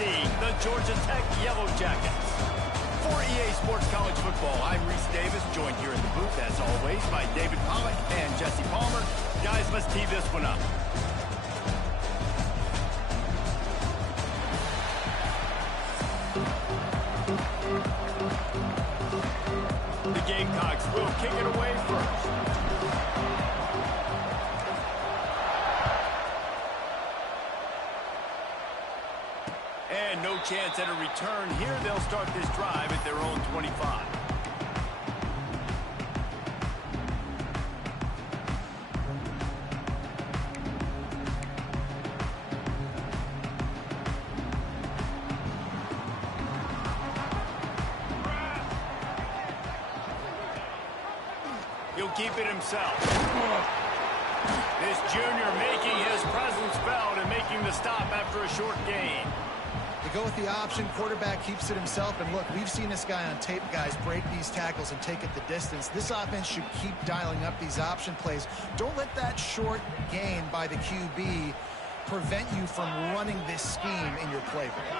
facing the Georgia Tech Yellow Jackets. For EA Sports College Football, I'm Reese Davis, joined here in the booth, as always, by David Pollack and Jesse Palmer. Guys, let's tee this one up. The Gamecocks will kick it away first. And no chance at a return here. They'll start this drive at their own 25. He'll keep it himself. This junior making his presence felt and making the stop after a short gain. They go with the option. Quarterback keeps it himself. And look, we've seen this guy on tape, guys, break these tackles and take it the distance. This offense should keep dialing up these option plays. Don't let that short gain by the QB prevent you from running this scheme in your playbook.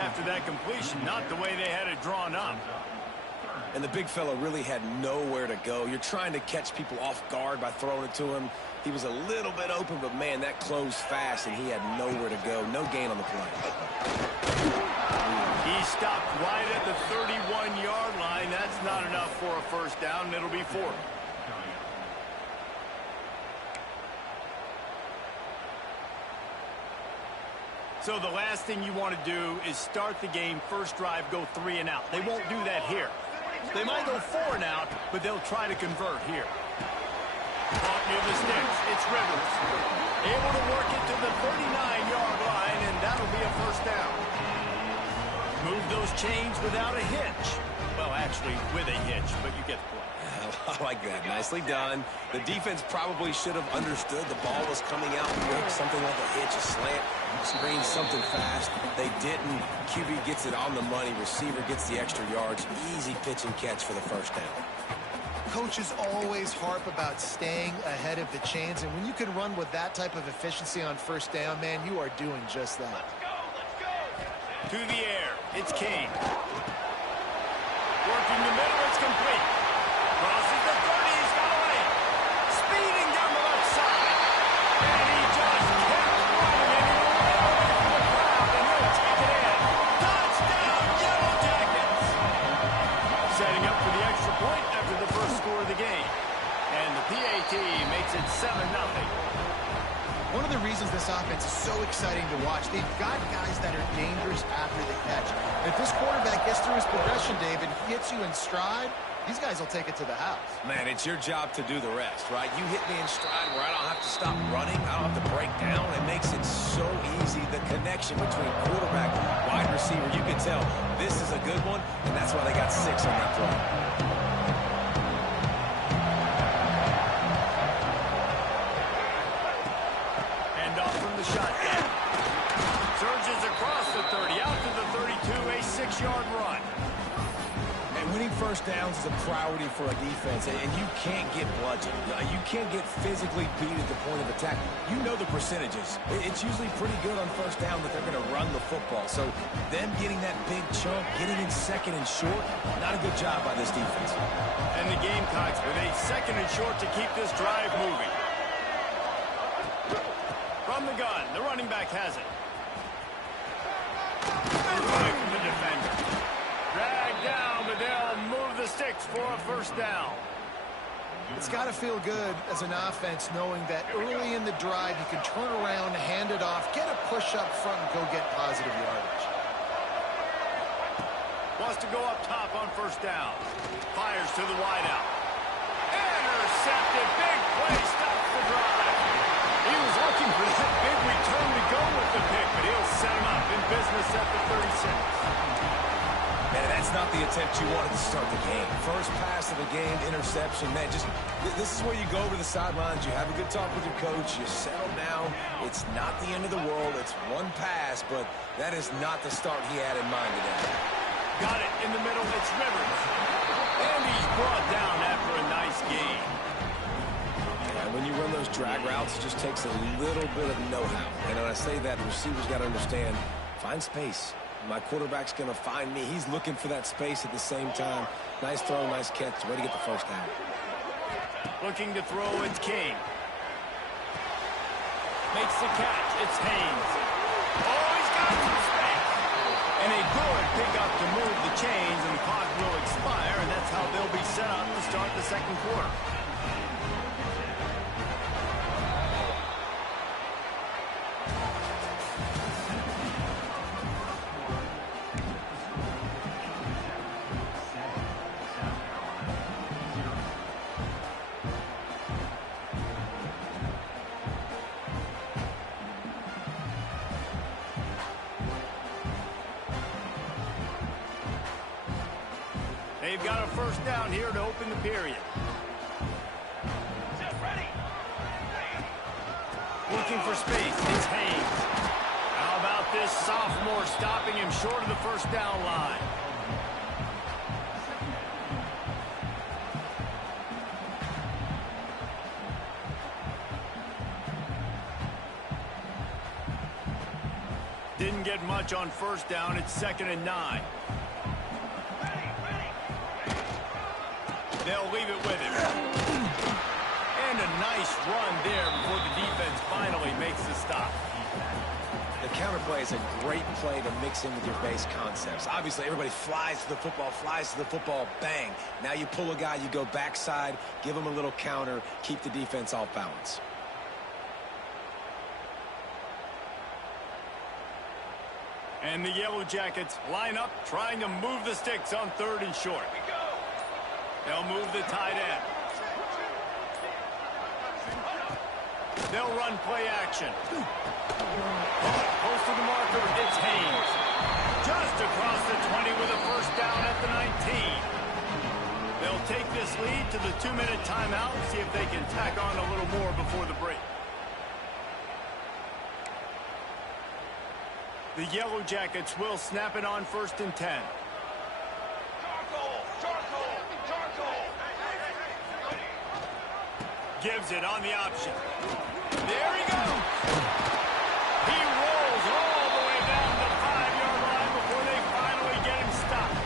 After that completion, not the way they had it drawn up. And the big fella really had nowhere to go. You're trying to catch people off guard by throwing it to him. He was a little bit open, but man, that closed fast, and he had nowhere to go. No gain on the play. He stopped right at the 31-yard line. That's not enough for a first down. It'll be 4. So the last thing you want to do is start the game, first drive, go 3 and out. They won't do that here. They might go 4 and out, but they'll try to convert here. Off near the sticks, it's Rivers. Able to work it to the 39-yard line, and that'll be a first down. Move those chains without a hitch. Well, actually, with a hitch, but you get the point. I like that. Nicely done. The defense probably should have understood the ball was coming out quick, something like a hitch, a slant, screen, something fast. They didn't. QB gets it on the money. Receiver gets the extra yards. Easy pitch and catch for the first down. Coaches always harp about staying ahead of the chains, and when you can run with that type of efficiency on first down, man, you are doing just that. Let's go. To the air. It's King. Working the middle. It's complete. Crosses the 30, he's got away. Speeding down the left side. And he just kept running, and he'll run away from the crowd, and he'll take it in. Touchdown, Yellow Jackets! Setting up for the extra point after the first score of the game. And the PAT makes it 7-0. One of the reasons this offense is so exciting to watch, they've got guys that are dangerous after the catch. If this quarterback gets through his progression, David, hits you in stride, these guys will take it to the house. Man, it's your job to do the rest, right? You hit me in stride where I don't have to stop running. I don't have to break down. It makes it so easy. The connection between quarterback, wide receiver, you can tell this is a good one, and that's why they got 6 on that play. And off from the shotgun. Surges across the 30, out to the 32, a 6-yard run. Winning first downs is a priority for a defense, and you can't get bludgeoned. You can't get physically beat at the point of attack. You know the percentages. It's usually pretty good on first down that they're going to run the football. So them getting that big chunk, getting in second and short, not a good job by this defense. And the Gamecocks with a second and short to keep this drive moving. From the gun, the running back has it. Away from the defender. Dragged down, but they'll move the sticks for a first down. It's got to feel good as an offense knowing that early in the drive you can turn around, hand it off, get a push up front, and go get positive yardage. Wants to go up top on first down. Fires to the wideout. Intercepted. Big play. Stops the drive. He was looking for that big return to go with the pick, but he'll set him up in business at the 36. And that's not the attempt you wanted to start the game. First pass of the game, interception. Man, just this is where you go over the sidelines. You have a good talk with your coach. You settle down. down. It's not the end of the world. It's one pass, but that is not the start he had in mind today. Got it in the middle. It's Rivers. And he's brought down after a nice gain. And when you run those drag routes, it just takes a little bit of know-how. And when I say that, the receiver's got to understand, find space. My quarterback's going to find me. He's looking for that space at the same time. Nice throw, nice catch. Ready to get the first down. Looking to throw, it's King. Makes the catch. It's Haynes. Oh, he's got some space. And a good pickup to move the chains, and the clock will expire, and that's how they'll be set up to start the second quarter. They've got a first down here to open the period. Looking for space. It's Haynes. How about this sophomore stopping him short of the first down line? Didn't get much on first down. It's 2nd and 9. They'll leave it with him. And a nice run there before the defense finally makes the stop. The counter play is a great play to mix in with your base concepts. Obviously, everybody flies to the football, bang. Now you pull a guy, you go backside, give him a little counter, keep the defense off balance. And the Yellow Jackets line up, trying to move the sticks on 3rd and short. They'll move the tight end. They'll run play action. Close to the marker, it's Haynes. Just across the 20 with a first down at the 19. They'll take this lead to the 2-minute timeout and see if they can tack on a little more before the break. The Yellow Jackets will snap it on 1st and 10. Gives it on the option. There he goes. He rolls all the way down the 5-yard line before they finally get him stopped.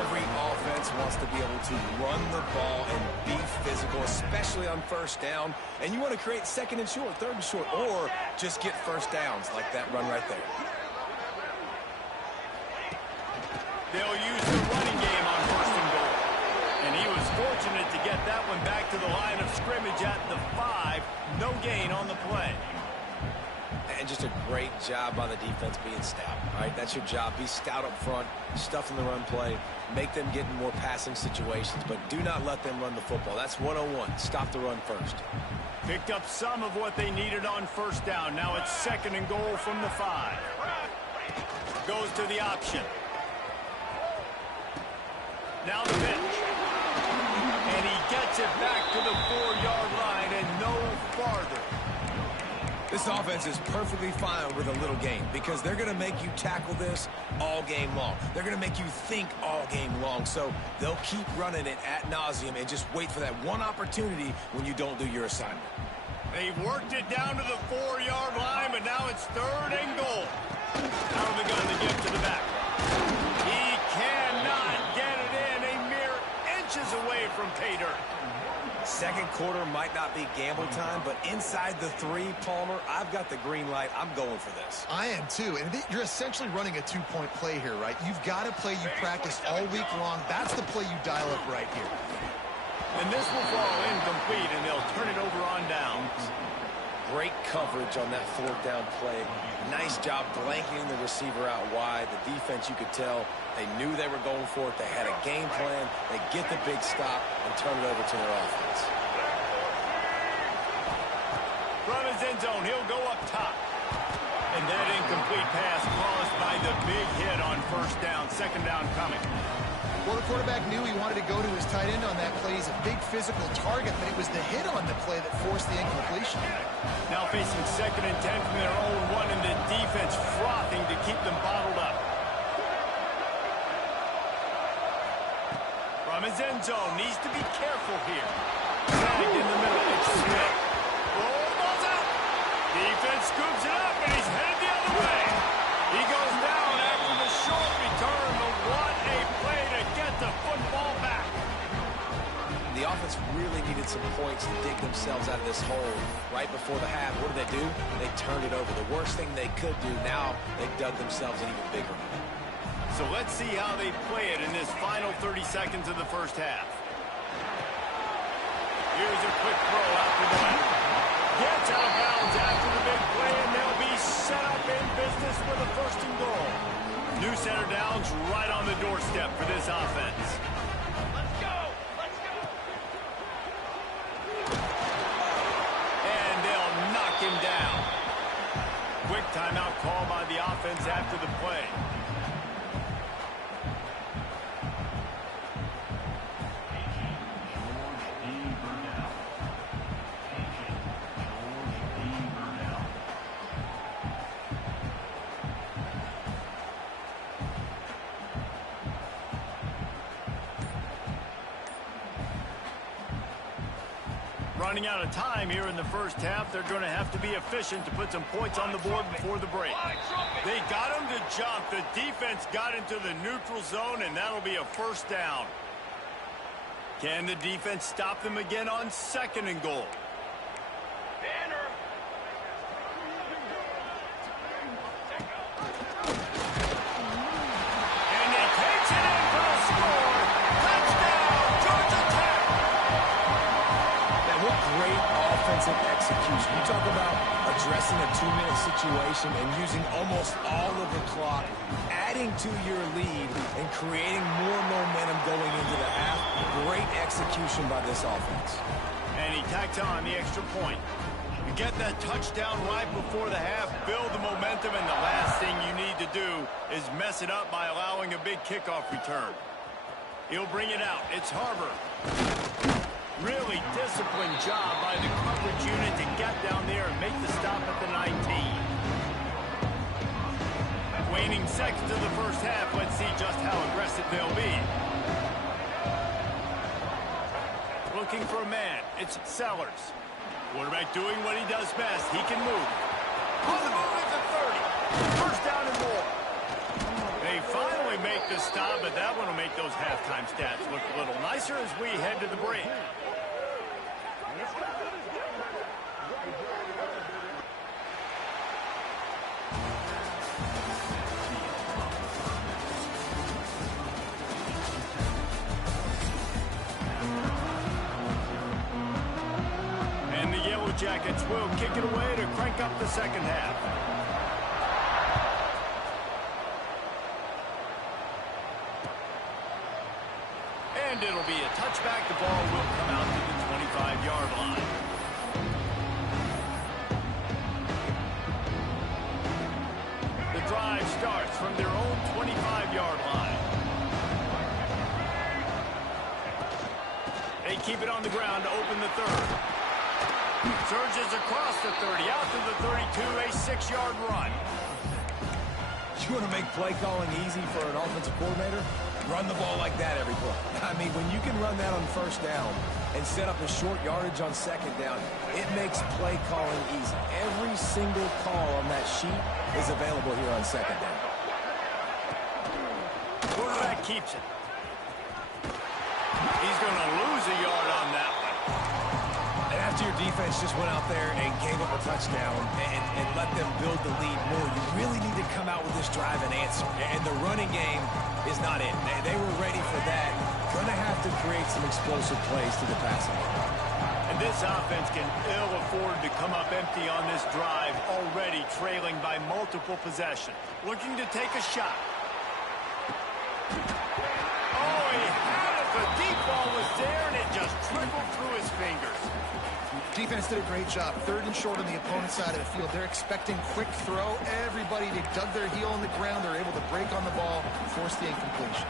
Every offense wants to be able to run the ball and be physical, especially on first down. And you want to create 2nd and short, 3rd and short, or just get first downs like that run right there. They'll use the running game on 1st and goal. And he was fortunate to get that one back to the line of scrimmage at the 5. No gain on the play. And just a great job by the defense being stout. All right, that's your job. Be stout up front, stuff in the run play, make them get in more passing situations, but do not let them run the football. That's 101. Stop the run first. Picked up some of what they needed on first down. Now it's 2nd and goal from the 5. Goes to the option. Now the pitch. And he gets it back to the 4-yard line and no farther. This offense is perfectly fine with a little game because they're going to make you tackle this all game long. They're going to make you think all game long. So they'll keep running it ad nauseum and just wait for that one opportunity when you don't do your assignment. They've worked it down to the 4-yard line, but now it's 3rd and goal. How are they going to give to the back? He cannot get it in. A mere inches away from pay dirt. Second quarter might not be gamble time, but inside the 3, Palmer, I've got the green light. I'm going for this. I am too, and you're essentially running a 2-point play here, right? You've got a play you practiced all week long. That's the play you dial up right here. And this will fall incomplete, and they'll turn it over on downs. Great coverage on that 4th down play. Nice job blanketing the receiver out wide. The defense, you could tell, they knew they were going for it. They had a game plan. They get the big stop and turn it over to their offense. From his end zone, he'll go up top. And that incomplete pass caused by the big hit on first down. 2nd down coming. Well, the quarterback knew he wanted to go to his tight end on that play. He's a big physical target, but it was the hit on the play that forced the incompletion. Now facing 2nd and 10 from their own 1, and the defense frothing to keep them bottled up. From his end zone, needs to be careful here. Tagged in the middle, it's Smith. Oh, ball's out. Defense scoops it up, and he's headed the other way. He goes down after the short return, but what a play to get the football back. The offense really needed some points to dig themselves out of this hole right before the half. What did they do? They turned it over. The worst thing they could do, now they dug themselves an even bigger one. So let's see how they play it in this final 30 seconds of the first half. Here's a quick throw out to the left. Gets out of bounds after the big play, and they'll be set up in business with a 1st and goal. New center downs right on the doorstep for this offense. Let's go! Let's go! And they'll knock him down. Quick timeout call by the offense after the play. Running out of time here in the first half. They're going to have to be efficient to put some points on the board before the break. They got him to jump. The defense got into the neutral zone, and that'll be a 1st down. Can the defense stop them again on 2nd and goal? And he takes it in for the score. Touchdown, Georgia Tech. What great offensive execution. You talk about addressing a 2-minute situation and using almost all of the clock, adding to your lead, and creating more momentum going into the half. Great execution by this offense. And he tacks on the extra point. You get that touchdown right before the half, build the momentum, and the last thing you need to do is mess it up by allowing a big kickoff return. He'll bring it out. It's Harbor. Really disciplined job by the coverage unit to get down there and make the stop at the 19. Waning seconds of the first half. Let's see just how aggressive they'll be. Looking for a man. It's Sellers. Quarterback doing what he does best. He can move. On the move at the 30. 1st down and more. They finally make the stop, but that one will make those halftime stats look a little nicer as we head to the break. And the Yellow Jackets will kick it away to crank up the 2nd half. And it'll be a touchback. The ball will come out to the 25-yard line. The drive starts from their own 25-yard line. They keep it on the ground to open the 3rd. Surges across the 30, out to the 32, a 6-yard run. You want to make play calling easy for an offensive coordinator? Run the ball like that every play. I mean, when you can run that on 1st down and set up a short yardage on 2nd down, it makes play calling easy. Every single call on that sheet is available here on 2nd down. Quarterback keeps it. He's going to lose a yard on that one. And after your defense just went out there and gave up a touchdown and let them build the lead more, you really need to come out with this drive and answer. And the running game is not it. They were ready for that. Going to have to create some explosive plays to the passing game. And this offense can ill afford to come up empty on this drive, already trailing by multiple possessions. Looking to take a shot. Oh, he had it. The deep ball was there, and it just trickled through his fingers. Defense did a great job. 3rd and short on the opponent's side of the field. They're expecting quick throw. Everybody, they dug their heel on the ground. They're able to break on the ball, force the incompletion.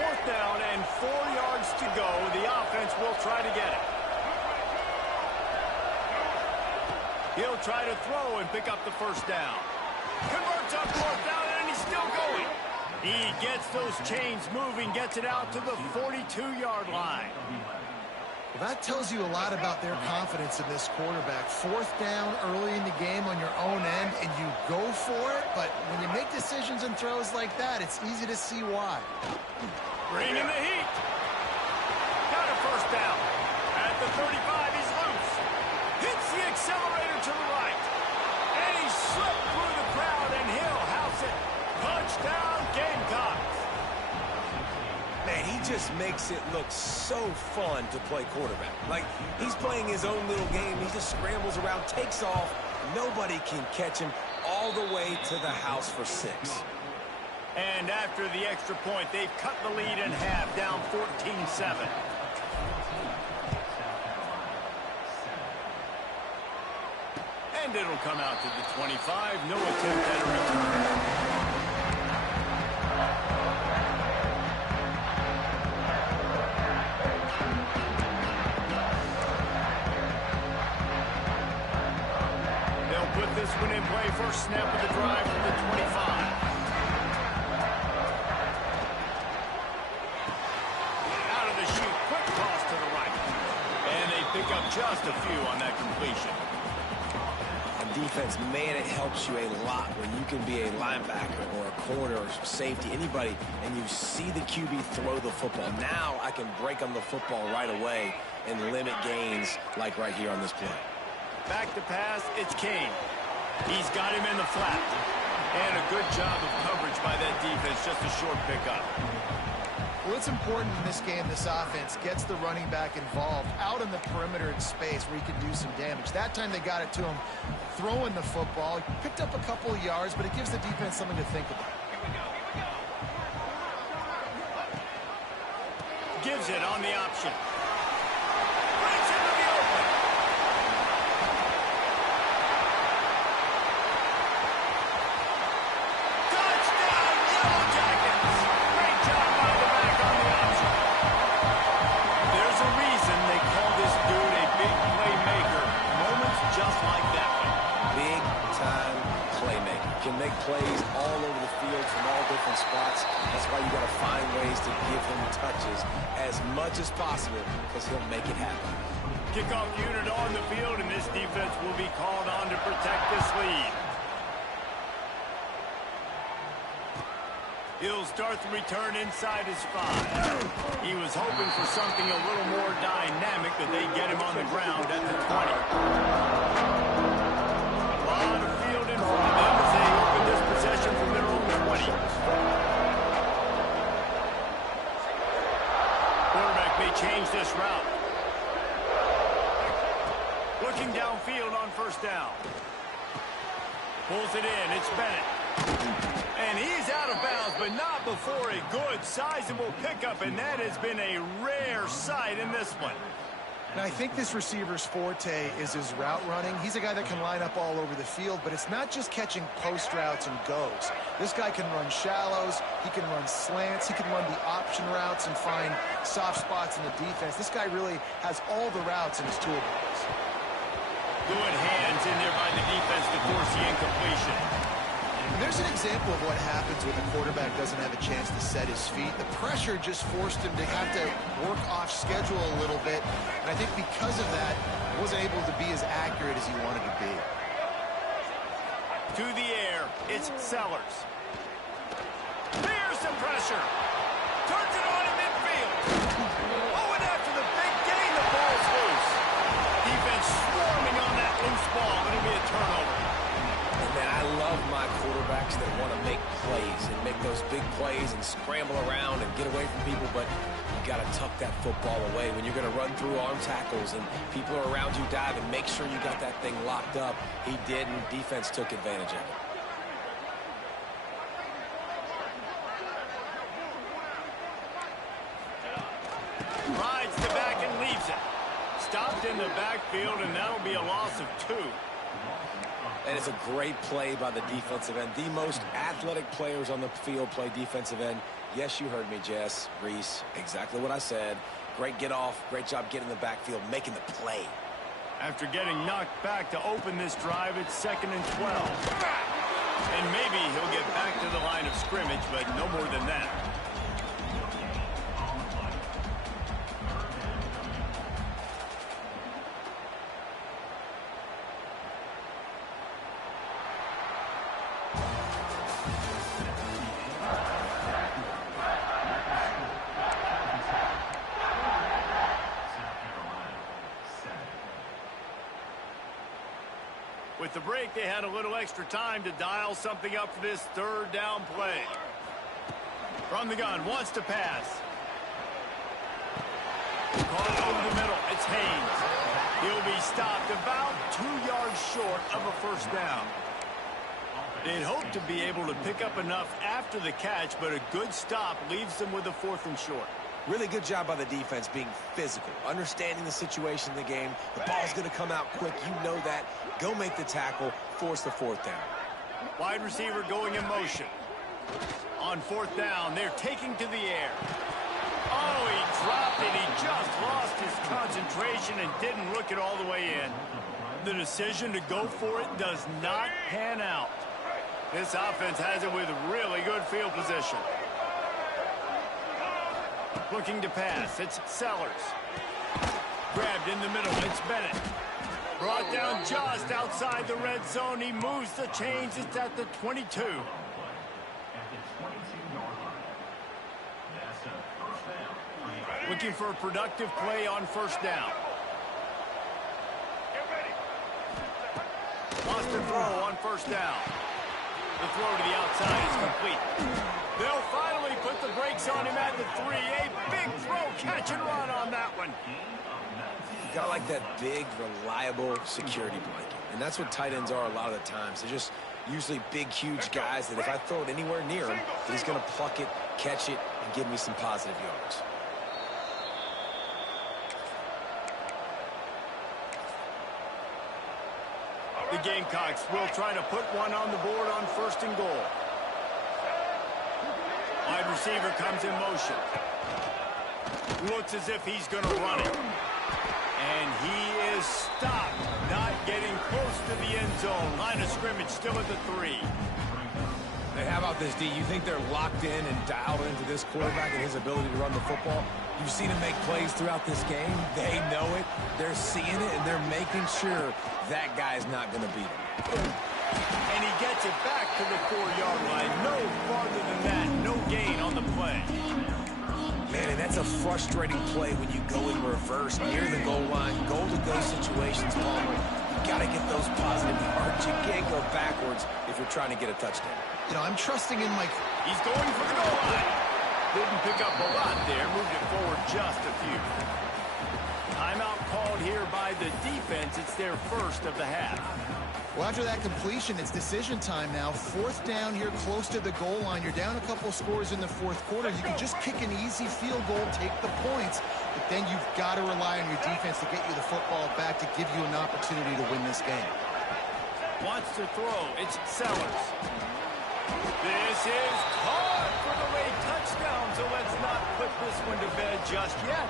4th down and 4 yards to go. The offense will try to get it. He'll try to throw and pick up the 1st down. Converts on 4th down, and he's still going. He gets those chains moving, gets it out to the 42-yard line. Well, that tells you a lot about their confidence in this quarterback. 4th down early in the game on your own end, and you go for it. But when you make decisions and throws like that, it's easy to see why. Bringing the heat. Got a 1st down. At the 35, he's loose. Hits the accelerator to the right. And he slipped through the crowd, and he'll house it. Touchdown, Gamecocks. Man, he just makes it look so fun to play quarterback. Like, he's playing his own little game. He just scrambles around, takes off. Nobody can catch him all the way to the house for 6. And after the extra point, they've cut the lead in half, down 14-7. And it'll come out to the 25. No attempt at a return. Put this one in play. First snap of the drive from the 25. Out of the chute, quick toss to the right. And they pick up just a few on that completion. On defense, man, it helps you a lot when you can be a linebacker or a corner or safety, anybody, and you see the QB throw the football. Now I can break on the football right away and limit gains like right here on this play. Back to pass, it's Kane. He's got him in the flat. And a good job of coverage by that defense, just a short pickup. Well, it's important in this game, this offense gets the running back involved out in the perimeter in space where he can do some damage. That time they got it to him throwing the football. He picked up a couple of yards, but it gives the defense something to think about. Gives it on the option. Brings it to the open. Touchdown, Yellow Jackets. Great job by the back on the option. There's a reason they call this dude a big playmaker. Moments just like that one. Big time playmaker. Can make plays all over the field from all different spots. That's why you got to find ways to give him touches as much as possible because he'll make it happen. Kickoff unit on the field, and this defense will be called on to protect this lead. He'll start the return inside his 5. He was hoping for something a little more dynamic, but they get him on the ground at the 20. A lot of field in front of them as they open this possession from their own 20. Quarterback may change this route. Looking downfield on 1st down. Pulls it in. It's Bennett. And he's out of bounds, but not before a good, sizable pickup, and that has been a rare sight in this one. And I think this receiver's forte is his route running. He's a guy that can line up all over the field, but it's not just catching post routes and goes. This guy can run shallows, he can run slants, he can run the option routes and find soft spots in the defense. This guy really has all the routes in his toolbox. Good hands in there by the defense to force the incompletion. And there's an example of what happens when the quarterback doesn't have a chance to set his feet. The pressure just forced him to have to work off schedule a little bit. And I think because of that, he wasn't able to be as accurate as he wanted to be. To the air, it's Sellers. Here's some pressure. Turns it on in midfield. Oh, and after the big gain, the ball's loose. Defense swarming on that loose ball. It'll be a turnover. Man, I love my quarterbacks that want to make plays and make those big plays and scramble around and get away from people, but you got to tuck that football away. When you're going to run through arm tackles and people are around you diving, make sure you got that thing locked up. He didn't. Defense took advantage of it. Rides the back and leaves it. Stopped in the backfield, and that'll be a loss of 2. And it's a great play by the defensive end. The most athletic players on the field play defensive end. Yes, you heard me, Jess, Reese. Exactly what I said. Great get off. Great job getting in the backfield, making the play. After getting knocked back to open this drive, it's 2nd and 12. And maybe he'll get back to the line of scrimmage, but no more than that. With the break, they had a little extra time to dial something up for this 3rd down play. From the gun, wants to pass. Caught over the middle. It's Haynes. He'll be stopped about 2 yards short of a 1st down. They'd hoped to be able to pick up enough after the catch, but a good stop leaves them with a 4th and short. Really good job by the defense being physical, understanding the situation in the game. The ball's going to come out quick. You know that. Go make the tackle, force the 4th down. Wide receiver going in motion. On 4th down, they're taking to the air. Oh, he dropped it. He just lost his concentration and didn't look it all the way in. The decision to go for it does not pan out. This offense has it with really good field position. Looking to pass. It's Sellers. Grabbed in the middle. It's Bennett. Brought down just outside the red zone. He moves the chains. It's at the 22. Looking for a productive play on 1st down. Lost a throw on 1st down. The throw to the outside is complete. They'll finally put the brakes on him at the 3. A big throw, catch and run on that one. You got like that big, reliable security blanket. And that's what tight ends are a lot of the times. They're just usually big, huge guys that if I throw it anywhere near him, he's going to pluck it, catch it, and give me some positive yards. The Gamecocks will try to put one on the board on 1st and goal. Wide receiver comes in motion. Looks as if he's going to run it. And he is stopped, not getting close to the end zone. Line of scrimmage still at the 3. Hey, how about this, D? You think they're locked in and dialed into this quarterback and his ability to run the football? You've seen him make plays throughout this game. They know it. They're seeing it, and they're making sure that guy's not going to beat him. And he gets it back to the 4-yard line. No farther than that. No gain on the play. Man, and that's a frustrating play when you go in reverse near the goal line. Goal-to-go situations, Palmer. You got to get those positive yards. You can't go backwards if you're trying to get a touchdown. You know, I'm trusting in my... He's going for the goal line. Didn't pick up a lot there. Moved it forward just a few. Timeout called here by the defense. It's their 1st of the half. Well, after that completion, it's decision time now. 4th down here close to the goal line. You're down a couple scores in the 4th quarter. You can just kick an easy field goal, take the points, but then you've got to rely on your defense to get you the football back to give you an opportunity to win this game. Wants to throw. It's Sellers. This is caught for the late touchdown, so let's not put this one to bed just yet.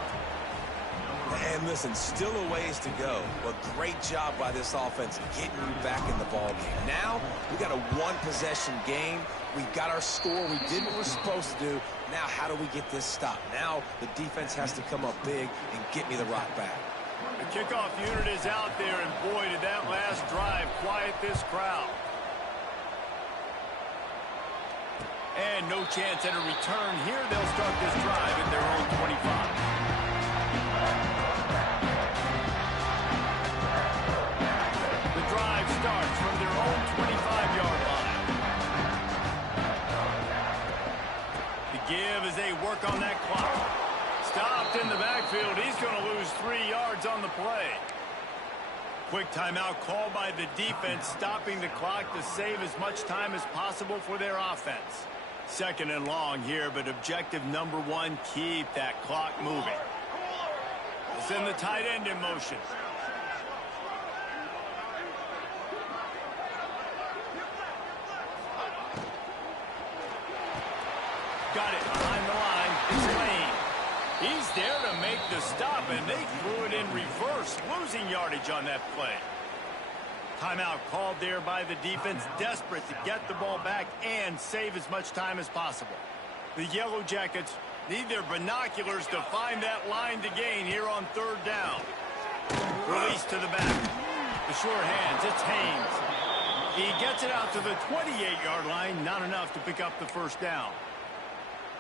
And listen, still a ways to go, but great job by this offense getting you back in the ball game. Now, we got a 1-possession game. We've got our score. We did what we're supposed to do. Now, how do we get this stopped? Now, the defense has to come up big and get me the rock back. The kickoff unit is out there, and boy, did that last drive quiet this crowd. And no chance at a return here. They'll start this drive at their own 25. The drive starts from their own 25-yard line. The give as they work on that clock. Stopped in the backfield. He's going to lose 3 yards on the play. Quick timeout called by the defense, stopping the clock to save as much time as possible for their offense. 2nd and long here, but objective number 1, keep that clock moving. Send the tight end in motion. Got it behind there to make the stop, and they threw it in reverse, losing yardage on that play. Timeout called there by the defense, desperate to get the ball back and save as much time as possible. The Yellow Jackets need their binoculars to find that line to gain here on third down. Release to the back. The sure hands, it's Haynes. He gets it out to the 28-yard line, not enough to pick up the first down.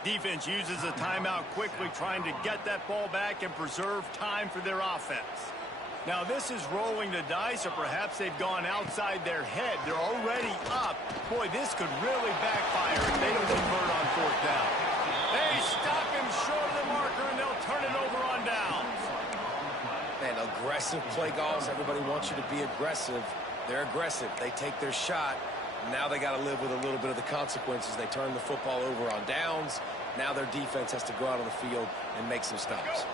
Defense uses a timeout quickly, trying to get that ball back and preserve time for their offense. Now this is rolling the dice, or perhaps they've gone outside their head. They're already up. Boy, this could really backfire if they don't convert on fourth down. They stop him short of the marker, and they'll turn it over on downs. Man, aggressive play calls. Everybody wants you to be aggressive. They're aggressive. They take their shot. Now they got to live with a little bit of the consequences. They turn the football over on downs. Now their defense has to go out on the field and make some stops.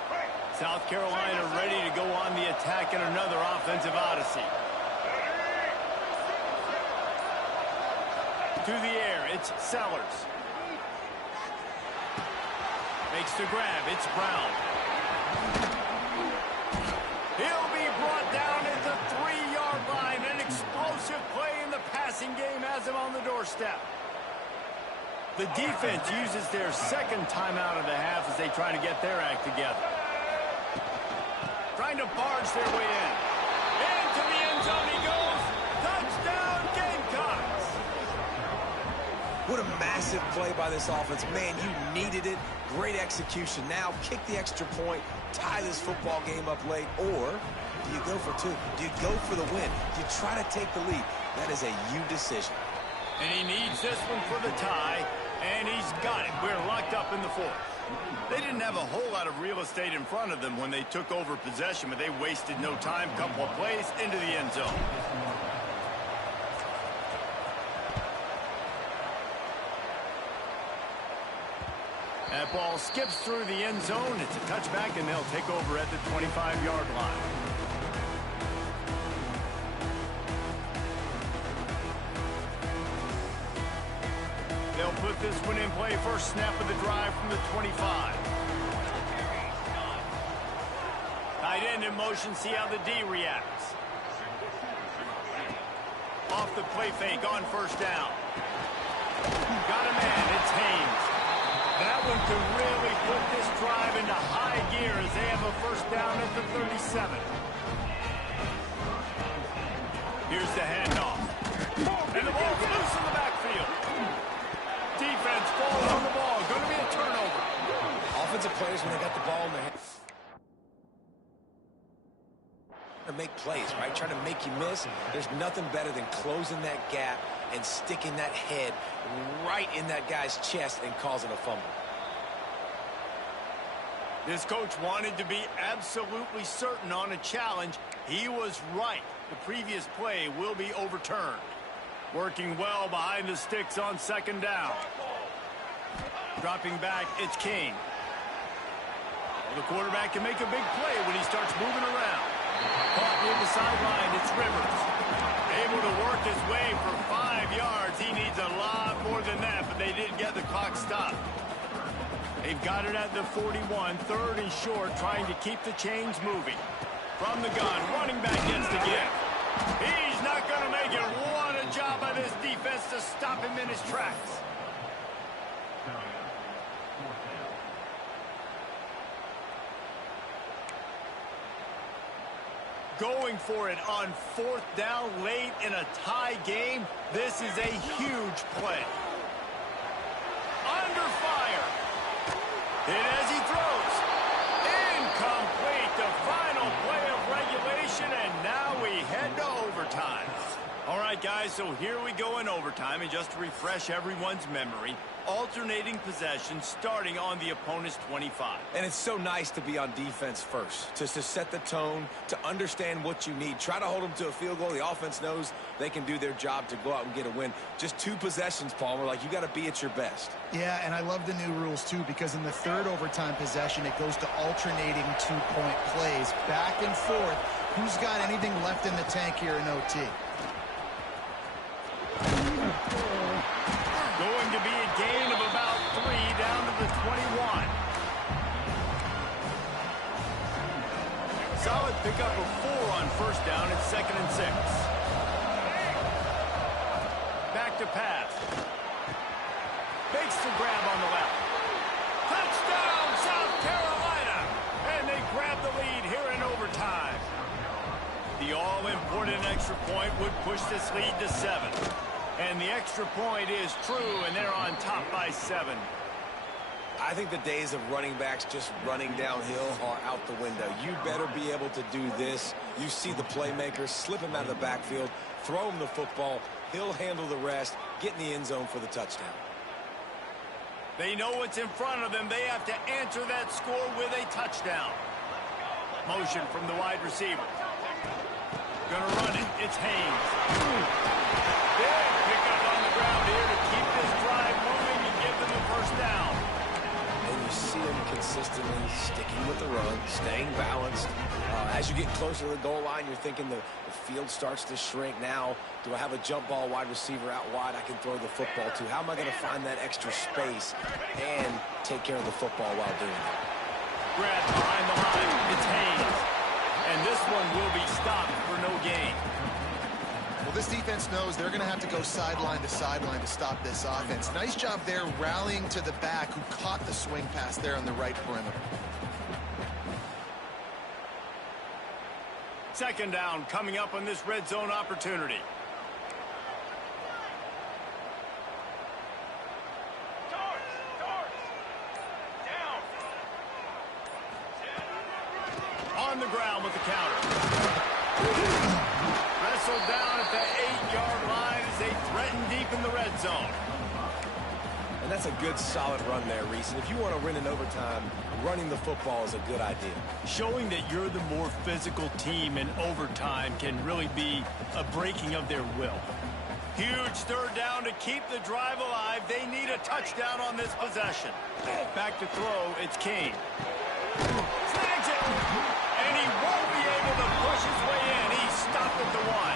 South Carolina ready to go on the attack in another offensive odyssey. To the air, it's Sellers. Makes the grab, it's Brown. He'll be brought down at the 3-yard line. An explosive play in the passing game has him on the doorstep. The defense uses their second timeout of the half as they try to get their act together. Trying to barge their way in. Into the end zone he goes. Touchdown, Gamecocks. What a massive play by this offense. Man, you needed it. Great execution. Now kick the extra point, tie this football game up late, or do you go for two? Do you go for the win? Do you try to take the lead? That is a you decision. And he needs this one for the tie, and he's got it. We're locked up in the fourth. They didn't have a whole lot of real estate in front of them when they took over possession, but they wasted no time. Couple of plays into the end zone. That ball skips through the end zone. It's a touchback, and they'll take over at the 25-yard line. They'll put this one in play. First snap of the drive from the 25. Tight end in motion. See how the D reacts. Off the play fake on first down. Got a man. It's Haynes. That one could really put this drive into high gear as they have a first down at the 37. Here's the handoff. And the ball's loose in the backfield. Defense falls on the ball. Going to be a turnover. Offensive players, when they got the ball in their hands, to make plays, right? Trying to make you miss. There's nothing better than closing that gap and sticking that head right in that guy's chest and causing a fumble. This coach wanted to be absolutely certain on a challenge. He was right. The previous play will be overturned. Working well behind the sticks on second down. Dropping back, it's King. The quarterback can make a big play when he starts moving around. Caught near the sideline, it's Rivers. Able to work his way for 5 yards. He needs a lot more than that, but they did get the clock stopped. They've got it at the 41, third and short, trying to keep the chains moving. From the gun, running back gets the gift. He's not going to make it. What a job by this defense to stop him in his tracks. Going for it on fourth down late in a tie game. This is a huge play. Under fire. Hit as he throws. Incomplete. The final play of regulation, and now we head to overtime. All right, guys, so here we go in overtime, and just to refresh everyone's memory, alternating possession starting on the opponent's 25. And it's so nice to be on defense first, to set the tone, to understand what you need. Try to hold them to a field goal. The offense knows they can do their job to go out and get a win. Just 2 possessions, Palmer. Like, you got to be at your best. Yeah, and I love the new rules, too, because in the third overtime possession, it goes to alternating 2-point plays. Back and forth. Who's got anything left in the tank here in OT? Going to be a gain of about 3 down to the 21. solid pickup of 4 on first down. It's 2nd and 6. Back to pass. Makes the grab on the left. Touchdown, South Carolina! And they grab the lead here in overtime. The all-important extra point would push this lead to 7. And the extra point is true, and they're on top by 7. I think the days of running backs just running downhill are out the window. You better be able to do this. You see the playmakers, slip him out of the backfield, throw him the football. He'll handle the rest, get in the end zone for the touchdown. They know what's in front of them. They have to answer that score with a touchdown. Motion from the wide receiver. Gonna run it. It's Haynes. Big pickup on the ground here to keep this drive moving and give them a first down. And you see him consistently sticking with the run, staying balanced. As you get closer to the goal line, you're thinking the field starts to shrink. Now, do I have a jump ball wide receiver out wide I can throw the football to? How am I going to find that extra space and take care of the football while doing it? Grab behind the line. It's Haynes. And this one will be stopped for no gain. Well, this defense knows they're going to have to go sideline to stop this offense. Nice job there rallying to the back who caught the swing pass there on the right perimeter. 2nd down coming up on this red zone opportunity. On the ground with the counter. Wrestled down at the 8-yard line as they threaten deep in the red zone. And that's a good, solid run there, Reese. And if you want to win in overtime, running the football is a good idea. Showing that you're the more physical team in overtime can really be a breaking of their will. Huge 3rd down to keep the drive alive. They need a touchdown on this possession. Back to throw, it's Kane. Snags it! And he won't be able to push his way in. He's stopped at the 1.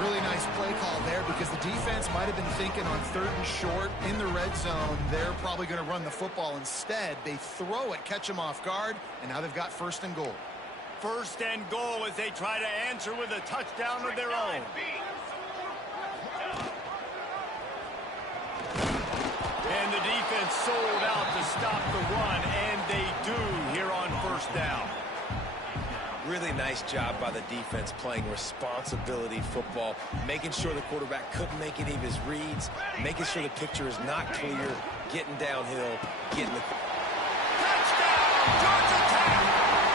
Really nice play call there because the defense might have been thinking on 3rd and short in the red zone. They're probably going to run the football instead. They throw it, catch them off guard, and now they've got 1st and goal. 1st and goal as they try to answer with a touchdown of their own. And the defense sold out to stop the run, and they do here on 1st down. Really nice job by the defense playing responsibility football, making sure the quarterback couldn't make any of his reads, making sure the picture is not clear, getting downhill, getting the... Touchdown! Georgia Tech!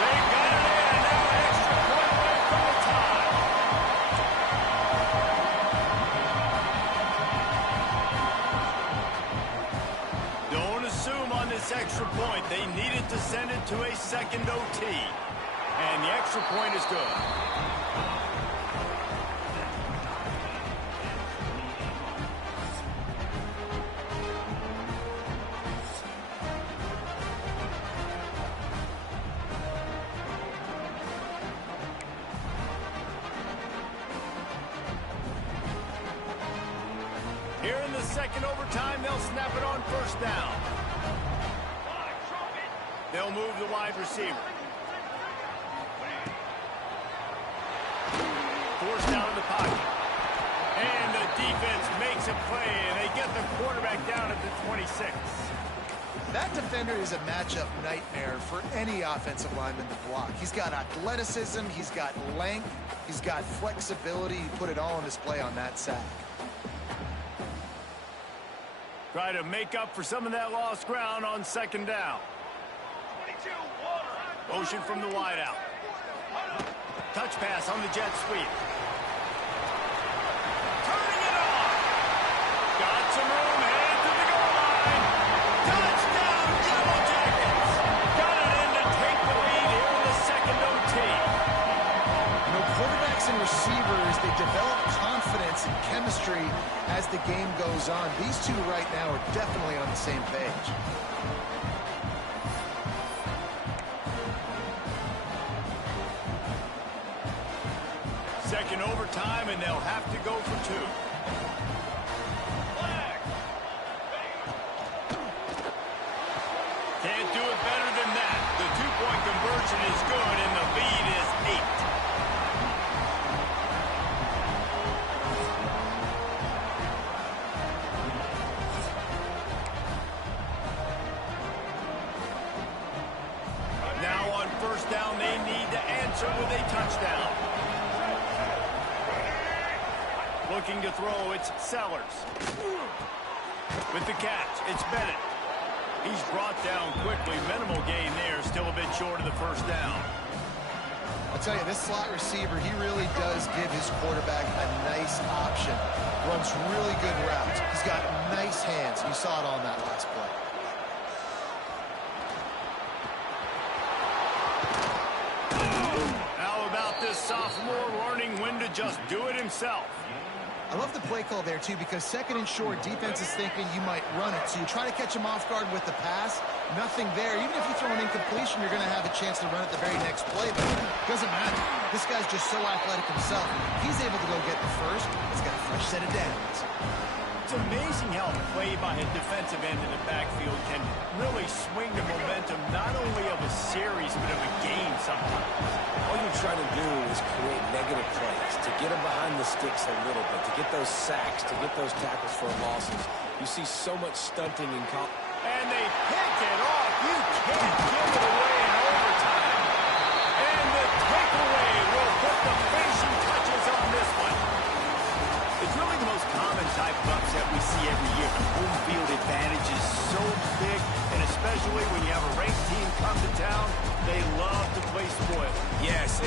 They got it in, and now an extra point away from the tie. Don't assume on this extra point. They needed to send it to a 2nd OT. And the extra point is good. Here in the 2nd overtime, they'll snap it on 1st down. They'll move the wide receiver. Forced out of the pocket. And the defense makes a play, and they get the quarterback down at the 26. That defender is a matchup nightmare for any offensive lineman to block. He's got athleticism, he's got length, he's got flexibility. He put it all on display on that sack. Try to make up for some of that lost ground on 2nd down. Motion from the wideout. Touch pass on the jet sweep. Turning it on. Got some room, head to the goal line. Touchdown, Yellow Jackets. Got it in to take the lead here in the 2nd OT. You know, quarterbacks and receivers, they develop confidence and chemistry as the game goes on. These two right now are definitely on the same page. Second overtime, and they'll have to go for 2. Can't do it better than that. The 2-point conversion is good, and the answer with a touchdown. Looking to throw, it's Sellers. With the catch, it's Bennett. He's brought down quickly. Minimal gain there, still a bit short of the first down. I'll tell you, this slot receiver, he really does give his quarterback a nice option. Runs really good routes. He's got nice hands. You saw it on that last play. How about this sophomore learning when to just do it himself? I love the play call there, too, because second and short, defense is thinking you might run it. So you try to catch him off guard with the pass. Nothing there. Even if you throw an incompletion, you're going to have a chance to run it the very next play. But it doesn't matter. This guy's just so athletic himself. He's able to go get the first. He's got a fresh set of downs. It's amazing how a play by a defensive end in the backfield can really swing the momentum not only of a series, but of a game sometimes. All you're trying to do is create negative plays, to get them behind the sticks a little bit, to get those sacks, to get those tackles for losses. You see so much stunting in college. And they pick it off. You can't give it away in overtime. And the takeaway will put the finishing touches on this one. It's really the most common type of upset we see every year. The home field advantage is so big, and especially when you have a ranked team come to town, they love to play spoiler. Yes,